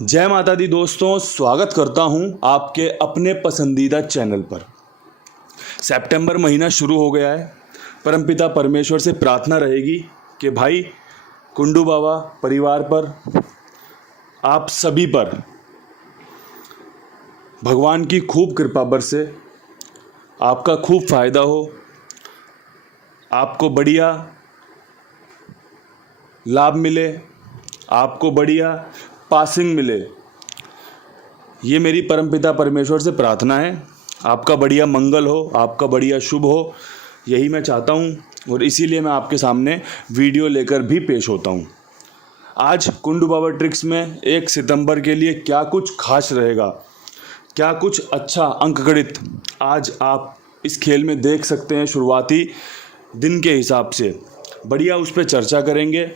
जय माता दी दोस्तों, स्वागत करता हूं आपके अपने पसंदीदा चैनल पर। सितंबर महीना शुरू हो गया है। परमपिता परमेश्वर से प्रार्थना रहेगी कि भाई कुंडू बाबा परिवार पर, आप सभी पर भगवान की खूब कृपा बरसे, आपका खूब फायदा हो, आपको बढ़िया लाभ मिले, आपको बढ़िया पासिंग मिले। ये मेरी परमपिता परमेश्वर से प्रार्थना है। आपका बढ़िया मंगल हो, आपका बढ़िया शुभ हो, यही मैं चाहता हूँ और इसीलिए मैं आपके सामने वीडियो लेकर भी पेश होता हूँ। आज कुंडू बाबा ट्रिक्स में 1 सितंबर के लिए क्या कुछ खास रहेगा, क्या कुछ अच्छा अंकगणित आज आप इस खेल में देख सकते हैं। शुरुआती दिन के हिसाब से बढ़िया उस पर चर्चा करेंगे,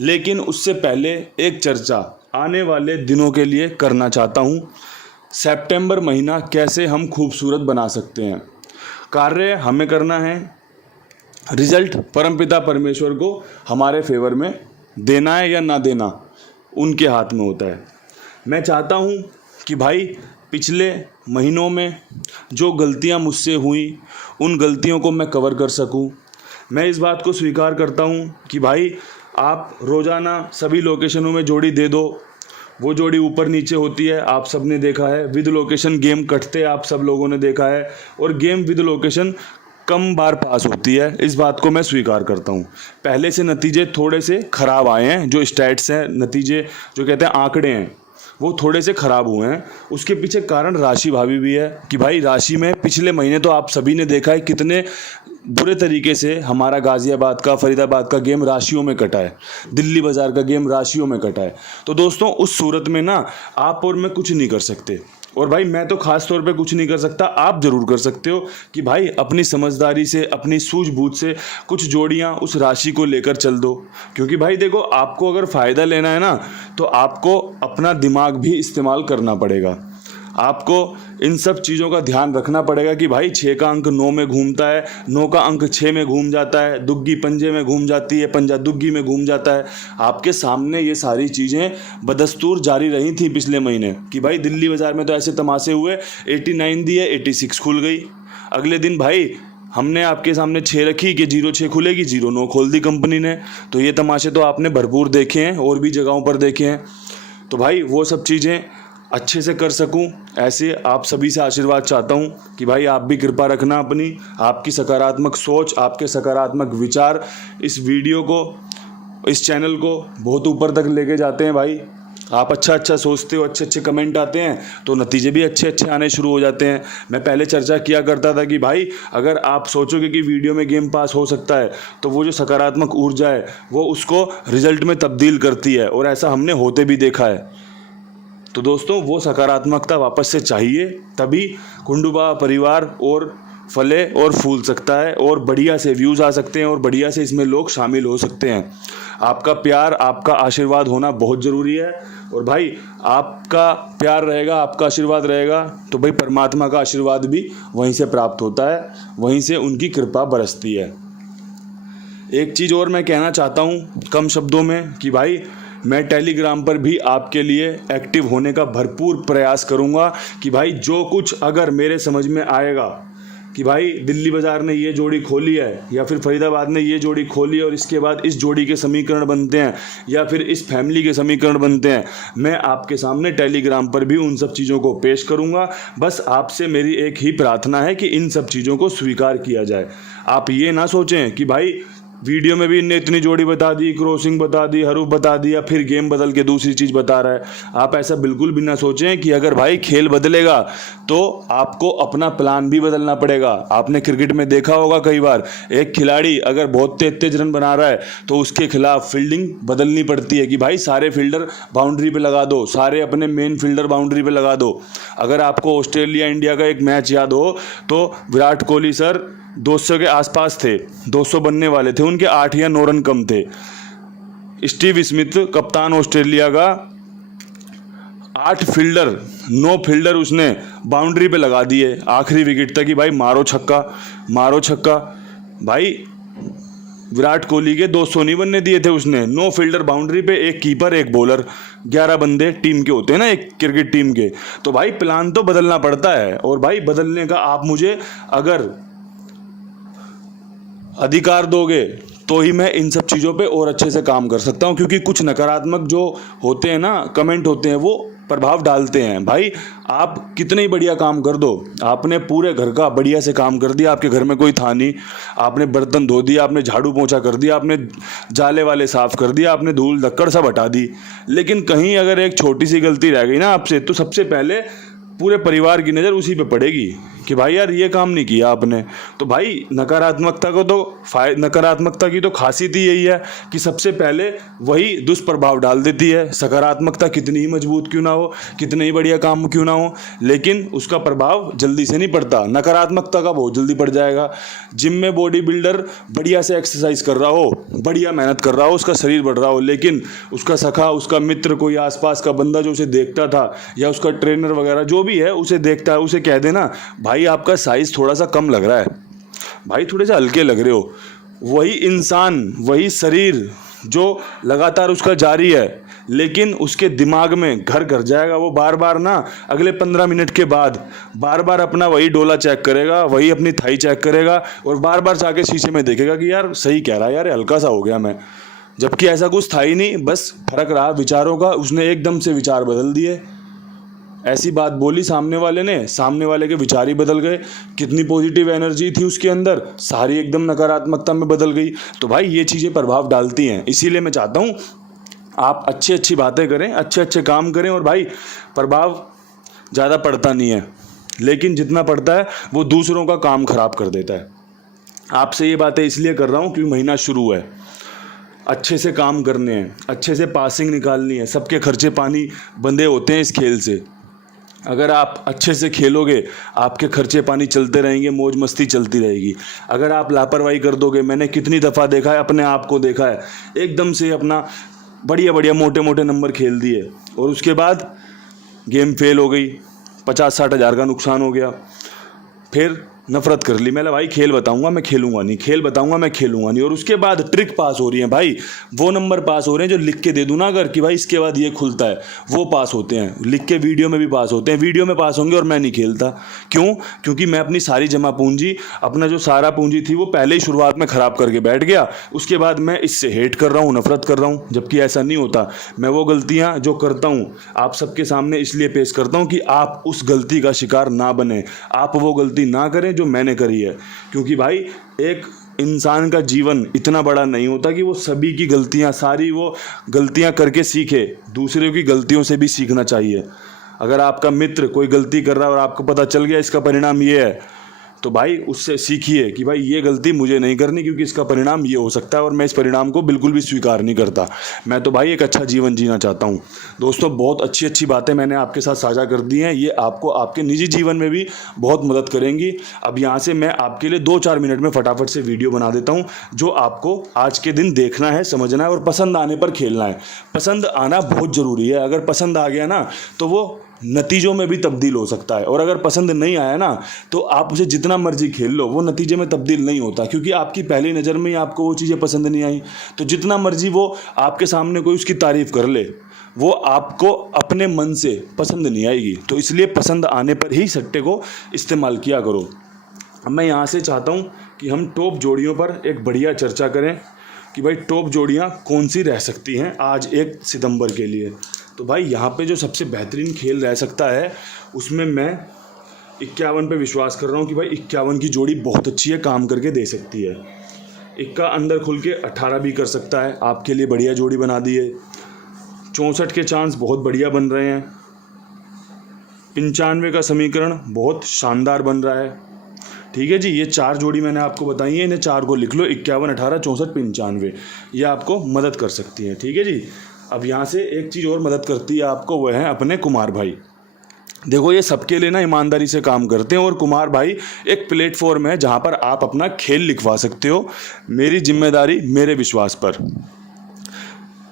लेकिन उससे पहले एक चर्चा आने वाले दिनों के लिए करना चाहता हूँ। सितंबर महीना कैसे हम खूबसूरत बना सकते हैं। कार्य हमें करना है, रिजल्ट परमपिता परमेश्वर को हमारे फेवर में देना है या ना देना उनके हाथ में होता है। मैं चाहता हूँ कि भाई पिछले महीनों में जो गलतियाँ मुझसे हुई उन गलतियों को मैं कवर कर सकूँ। मैं इस बात को स्वीकार करता हूँ कि भाई आप रोज़ाना सभी लोकेशनों में जोड़ी दे दो। वो जोड़ी ऊपर नीचे होती है, आप सब ने देखा है। विद लोकेशन गेम कटते आप सब लोगों ने देखा है, और गेम विद लोकेशन कम बार पास होती है। इस बात को मैं स्वीकार करता हूँ। पहले से नतीजे थोड़े से ख़राब आए हैं, जो स्टैट्स हैं, नतीजे जो कहते हैं आंकड़े हैं, वो थोड़े से ख़राब हुए हैं। उसके पीछे कारण राशि भावी भी है कि भाई राशि में पिछले महीने तो आप सभी ने देखा है कितने बुरे तरीके से हमारा गाज़ियाबाद का, फरीदाबाद का गेम राशियों में कटा है, दिल्ली बाज़ार का गेम राशियों में कटा है। तो दोस्तों उस सूरत में ना आप और मैं कुछ नहीं कर सकते, और भाई मैं तो ख़ास तौर पे कुछ नहीं कर सकता, आप ज़रूर कर सकते हो कि भाई अपनी समझदारी से, अपनी सूझबूझ से कुछ जोड़ियाँ उस राशि को लेकर चल दो। क्योंकि भाई देखो, आपको अगर फ़ायदा लेना है ना तो आपको अपना दिमाग भी इस्तेमाल करना पड़ेगा। आपको इन सब चीज़ों का ध्यान रखना पड़ेगा कि भाई 6 का अंक 9 में घूमता है, 9 का अंक 6 में घूम जाता है, दुग्गी पंजे में घूम जाती है, पंजा दुग्गी में घूम जाता है। आपके सामने ये सारी चीज़ें बदस्तूर जारी रही थी पिछले महीने कि भाई दिल्ली बाज़ार में तो ऐसे तमाशे हुए, 89 दिए, 86 खुल गई। अगले दिन भाई हमने आपके सामने 6 रखी कि 06 खुलेगी, 09 खोल दी कंपनी ने। तो ये तमाशे तो आपने भरपूर देखे हैं और भी जगहों पर देखे हैं। तो भाई वो सब चीज़ें अच्छे से कर सकूं, ऐसे आप सभी से आशीर्वाद चाहता हूं कि भाई आप भी कृपा रखना अपनी। आपकी सकारात्मक सोच, आपके सकारात्मक विचार इस वीडियो को, इस चैनल को बहुत ऊपर तक लेके जाते हैं। भाई आप अच्छा सोचते हो, अच्छे कमेंट आते हैं तो नतीजे भी अच्छे आने शुरू हो जाते हैं। मैं पहले चर्चा किया करता था कि भाई अगर आप सोचोगे कि वीडियो में गेम पास हो सकता है तो वो जो सकारात्मक ऊर्जा है वो उसको रिजल्ट में तब्दील करती है, और ऐसा हमने होते भी देखा है। तो दोस्तों वो सकारात्मकता वापस से चाहिए, तभी कुंडू बाबा परिवार और फले और फूल सकता है, और बढ़िया से व्यूज़ आ सकते हैं, और बढ़िया से इसमें लोग शामिल हो सकते हैं। आपका प्यार, आपका आशीर्वाद होना बहुत ज़रूरी है। और भाई आपका प्यार रहेगा, आपका आशीर्वाद रहेगा तो भाई परमात्मा का आशीर्वाद भी वहीं से प्राप्त होता है, वहीं से उनकी कृपा बरसती है। एक चीज़ और मैं कहना चाहता हूँ कम शब्दों में कि भाई मैं टेलीग्राम पर भी आपके लिए एक्टिव होने का भरपूर प्रयास करूंगा कि भाई जो कुछ अगर मेरे समझ में आएगा कि भाई दिल्ली बाज़ार ने ये जोड़ी खोली है या फिर फरीदाबाद ने ये जोड़ी खोली है और इसके बाद इस जोड़ी के समीकरण बनते हैं या फिर इस फैमिली के समीकरण बनते हैं, मैं आपके सामने टेलीग्राम पर भी उन सब चीज़ों को पेश करूंगा। बस आपसे मेरी एक ही प्रार्थना है कि इन सब चीज़ों को स्वीकार किया जाए। आप ये ना सोचें कि भाई वीडियो में भी इनने इतनी जोड़ी बता दी, क्रॉसिंग बता दी, हरूफ बता दिया, फिर गेम बदल के दूसरी चीज़ बता रहा है। आप ऐसा बिल्कुल भी ना सोचें कि अगर भाई खेल बदलेगा तो आपको अपना प्लान भी बदलना पड़ेगा। आपने क्रिकेट में देखा होगा कई बार, एक खिलाड़ी अगर बहुत तेज रन बना रहा है तो उसके खिलाफ फील्डिंग बदलनी पड़ती है कि भाई सारे फील्डर बाउंड्री पे लगा दो, सारे अपने मेन फील्डर बाउंड्री पे लगा दो। अगर आपको ऑस्ट्रेलिया इंडिया का एक मैच याद हो तो विराट कोहली सर 200 के आसपास थे, 200 बनने वाले थे, उनके 8 या 9 रन कम थे। स्टीव स्मिथ कप्तान ऑस्ट्रेलिया का 8 फील्डर 9 फील्डर उसने बाउंड्री पे लगा दिए आखिरी विकेट तक कि भाई मारो छक्का मारो छक्का। भाई विराट कोहली के 200 नहीं बनने दिए थे उसने। 9 फील्डर बाउंड्री पे, एक कीपर एक बॉलर, 11 बंदे टीम के होते हैं ना एक क्रिकेट टीम के। तो भाई प्लान तो बदलना पड़ता है, और भाई बदलने का आप मुझे अगर अधिकार दोगे तो ही मैं इन सब चीज़ों पे और अच्छे से काम कर सकता हूँ। क्योंकि कुछ नकारात्मक जो होते हैं ना, कमेंट होते हैं, वो प्रभाव डालते हैं। भाई आप कितने ही बढ़िया काम कर दो, आपने पूरे घर का बढ़िया से काम कर दिया, आपके घर में कोई था नहीं, आपने बर्तन धो दिया, आपने झाड़ू पोंछा कर दिया, आपने जाले वाले साफ़ कर दिया, आपने धूल धक्कड़ सब हटा दी, लेकिन कहीं अगर एक छोटी सी गलती रह गई ना आपसे, तो सबसे पहले पूरे परिवार की नज़र उसी पे पड़ेगी कि भाई यार ये काम नहीं किया आपने। तो भाई नकारात्मकता की तो खासियत ही यही है कि सबसे पहले वही दुष्प्रभाव डाल देती है। सकारात्मकता कितनी ही मजबूत क्यों ना हो, कितने ही बढ़िया काम क्यों ना हो, लेकिन उसका प्रभाव जल्दी से नहीं पड़ता। नकारात्मकता का बहुत जल्दी पड़ जाएगा। जिम में बॉडी बिल्डर बढ़िया से एक्सरसाइज कर रहा हो, बढ़िया मेहनत कर रहा हो, उसका शरीर बढ़ रहा हो, लेकिन उसका सखा, उसका मित्र, कोई आसपास का बंदा जो उसे देखता था, या उसका ट्रेनर वगैरह जो भी है उसे देखता है, उसे कह देना भाई आपका साइज थोड़ा सा कम लग रहा है, भाई थोड़े से हल्के लग रहे हो, वही इंसान, वही शरीर जो लगातार उसका जारी है, लेकिन उसके दिमाग में घर कर जाएगा। वो बार बार ना अगले 15 मिनट के बाद बार बार अपना वही डोला चेक करेगा, वही अपनी थाई चेक करेगा, और बार बार जाके शीशे में देखेगा कि यार सही कह रहा है, यार हल्का सा हो गया मैं, जबकि ऐसा कुछ था ही नहीं। बस फर्क रहा विचारों का, उसने एकदम से विचार बदल दिए। ऐसी बात बोली सामने वाले ने, सामने वाले के विचार ही बदल गए। कितनी पॉजिटिव एनर्जी थी उसके अंदर, सारी एकदम नकारात्मकता में बदल गई। तो भाई ये चीज़ें प्रभाव डालती हैं। इसीलिए मैं चाहता हूँ आप अच्छी अच्छी बातें करें, अच्छे अच्छे काम करें, और भाई प्रभाव ज़्यादा पड़ता नहीं है, लेकिन जितना पड़ता है वो दूसरों का काम खराब कर देता है। आपसे ये बातें इसलिए कर रहा हूँ क्योंकि महीना शुरू है, अच्छे से काम करने हैं, अच्छे से पासिंग निकालनी है। सबके खर्चे पानी बंधे होते हैं इस खेल से। अगर आप अच्छे से खेलोगे, आपके खर्चे पानी चलते रहेंगे, मौज मस्ती चलती रहेगी। अगर आप लापरवाही कर दोगे, मैंने कितनी दफ़ा देखा है, अपने आप को देखा है, एकदम से अपना बढ़िया बढ़िया मोटे मोटे नंबर खेल दिए और उसके बाद गेम फेल हो गई, 50-60 हज़ार का नुकसान हो गया, फिर नफरत कर ली। मैंने भाई खेल बताऊंगा मैं खेलूंगा नहीं, खेल बताऊंगा मैं खेलूंगा नहीं। और उसके बाद ट्रिक पास हो रही है भाई, वो नंबर पास हो रहे हैं जो लिख के दे दूँ ना अगर कि भाई इसके बाद ये खुलता है, वो पास होते हैं। लिख के वीडियो में भी पास होते हैं, वीडियो में पास होंगे और मैं नहीं खेलता। क्यों? क्योंकि मैं अपनी सारी जमा पूंजी, अपना जो सारा पूंजी थी वो पहले ही शुरुआत में ख़राब करके बैठ गया। उसके बाद मैं इससे हेट कर रहा हूँ, नफरत कर रहा हूँ, जबकि ऐसा नहीं होता। मैं वो गलतियाँ जो करता हूँ आप सबके सामने इसलिए पेश करता हूँ कि आप उस गलती का शिकार ना बने, आप वो गलती ना करें जो मैंने करी है। क्योंकि भाई एक इंसान का जीवन इतना बड़ा नहीं होता कि वो सभी की गलतियां, सारी वो गलतियां करके सीखे। दूसरों की गलतियों से भी सीखना चाहिए। अगर आपका मित्र कोई गलती कर रहा है और आपको पता चल गया इसका परिणाम ये है, तो भाई उससे सीखिए कि भाई ये गलती मुझे नहीं करनी, क्योंकि इसका परिणाम ये हो सकता है और मैं इस परिणाम को बिल्कुल भी स्वीकार नहीं करता। मैं तो भाई एक अच्छा जीवन जीना चाहता हूँ। दोस्तों, बहुत अच्छी अच्छी बातें मैंने आपके साथ साझा कर दी हैं, ये आपको आपके निजी जीवन में भी बहुत मदद करेंगी। अब यहाँ से मैं आपके लिए 2-4 मिनट में फटाफट से वीडियो बना देता हूँ, जो आपको आज के दिन देखना है, समझना है और पसंद आने पर खेलना है। पसंद आना बहुत ज़रूरी है। अगर पसंद आ गया ना तो वो नतीजों में भी तब्दील हो सकता है, और अगर पसंद नहीं आया ना तो आप उसे जितना मर्जी खेल लो, वो नतीजे में तब्दील नहीं होता, क्योंकि आपकी पहली नज़र में ही आपको वो चीज़ें पसंद नहीं आई। तो जितना मर्जी वो आपके सामने कोई उसकी तारीफ़ कर ले, वो आपको अपने मन से पसंद नहीं आएगी। तो इसलिए पसंद आने पर ही सट्टे को इस्तेमाल किया करो। अब मैं यहाँ से चाहता हूँ कि हम टॉप जोड़ियों पर एक बढ़िया चर्चा करें कि भाई टॉप जोड़ियाँ कौन सी रह सकती हैं आज 1 सितंबर के लिए। तो भाई यहाँ पे जो सबसे बेहतरीन खेल रह सकता है उसमें मैं 51 पे विश्वास कर रहा हूँ कि भाई 51 की जोड़ी बहुत अच्छी है, काम करके दे सकती है। इक्का अंदर खुल के 18 भी कर सकता है, आपके लिए बढ़िया जोड़ी बना दी है। 64 के चांस बहुत बढ़िया बन रहे हैं। 95 का समीकरण बहुत शानदार बन रहा है। ठीक है जी, ये 4 जोड़ी मैंने आपको बताई है, इन्हें 4 को लिख लो, 51, 18, 64, 95। ये आपको मदद कर सकती है। ठीक है जी। अब यहाँ से एक चीज़ और मदद करती है आपको, वह है अपने कुमार भाई। देखो, ये सबके लिए ना ईमानदारी से काम करते हैं, और कुमार भाई एक प्लेटफॉर्म है जहाँ पर आप अपना खेल लिखवा सकते हो, मेरी जिम्मेदारी मेरे विश्वास पर।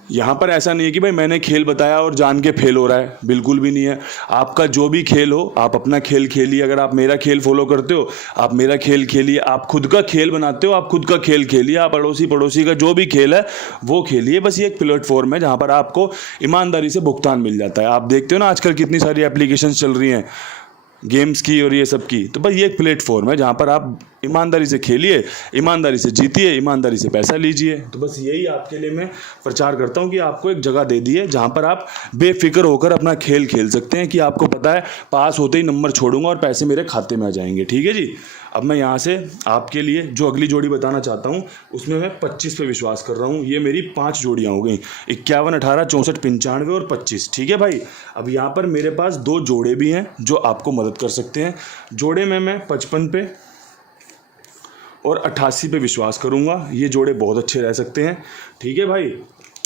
यहाँ पर ऐसा नहीं है कि भाई मैंने खेल बताया और जान के फेल हो रहा है, बिल्कुल भी नहीं है। आपका जो भी खेल हो आप अपना खेल खेलिए। अगर आप मेरा खेल फॉलो करते हो आप मेरा खेल खेलिए, आप खुद का खेल बनाते हो आप खुद का खेल खेलिए, आप अड़ोसी पड़ोसी का जो भी खेल है वो खेलिए। बस ये एक प्लेटफॉर्म है जहाँ पर आपको ईमानदारी से भुगतान मिल जाता है। आप देखते हो ना आजकल कितनी सारी एप्लीकेशंस चल रही हैं गेम्स की और ये सब की, तो भाई ये एक प्लेटफॉर्म है जहाँ पर आप ईमानदारी से खेलिए, ईमानदारी से जीतिए, ईमानदारी से पैसा लीजिए। तो बस यही आपके लिए मैं प्रचार करता हूँ कि आपको एक जगह दे दी है जहाँ पर आप बेफिक्र होकर अपना खेल खेल सकते हैं कि आपको पता है पास होते ही नंबर छोड़ूंगा और पैसे मेरे खाते में आ जाएंगे। ठीक है जी। अब मैं यहाँ से आपके लिए जो अगली जोड़ी बताना चाहता हूँ उसमें मैं 25 पे विश्वास कर रहा हूँ। ये मेरी 5 जोड़ियाँ हो गई, 51, 18, 64, 95 और 25। ठीक है भाई। अब यहाँ पर मेरे पास 2 जोड़े भी हैं जो आपको मदद कर सकते हैं। जोड़े में मैं 55 पे और 88 पे विश्वास करूँगा। ये जोड़े बहुत अच्छे रह सकते हैं। ठीक है भाई,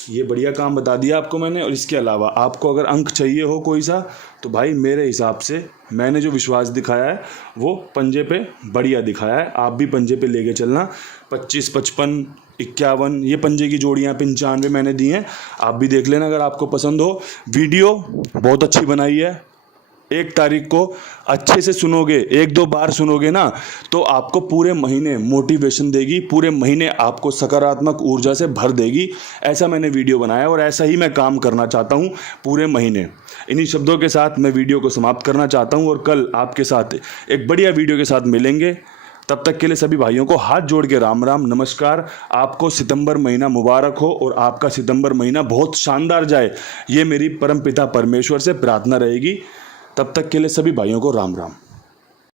ये बढ़िया काम बता दिया आपको मैंने। और इसके अलावा आपको अगर अंक चाहिए हो कोई सा, तो भाई मेरे हिसाब से मैंने जो विश्वास दिखाया है वो पंजे पे बढ़िया दिखाया है। आप भी पंजे पे लेके चलना। 25, 55, 51 ये पंजे की जोड़ियाँ, 95 मैंने दी हैं। आप भी देख लेना अगर आपको पसंद हो। वीडियो बहुत अच्छी बनाई है। 1 तारीख को अच्छे से सुनोगे, 1-2 बार सुनोगे ना तो आपको पूरे महीने मोटिवेशन देगी, पूरे महीने आपको सकारात्मक ऊर्जा से भर देगी। ऐसा मैंने वीडियो बनाया और ऐसा ही मैं काम करना चाहता हूँ पूरे महीने। इन्हीं शब्दों के साथ मैं वीडियो को समाप्त करना चाहता हूँ और कल आपके साथ एक बढ़िया वीडियो के साथ मिलेंगे। तब तक के लिए सभी भाइयों को हाथ जोड़ के राम राम, नमस्कार। आपको सितंबर महीना मुबारक हो और आपका सितंबर महीना बहुत शानदार जाए, ये मेरी परमपिता परमेश्वर से प्रार्थना रहेगी। तब तक के लिए सभी भाइयों को राम राम।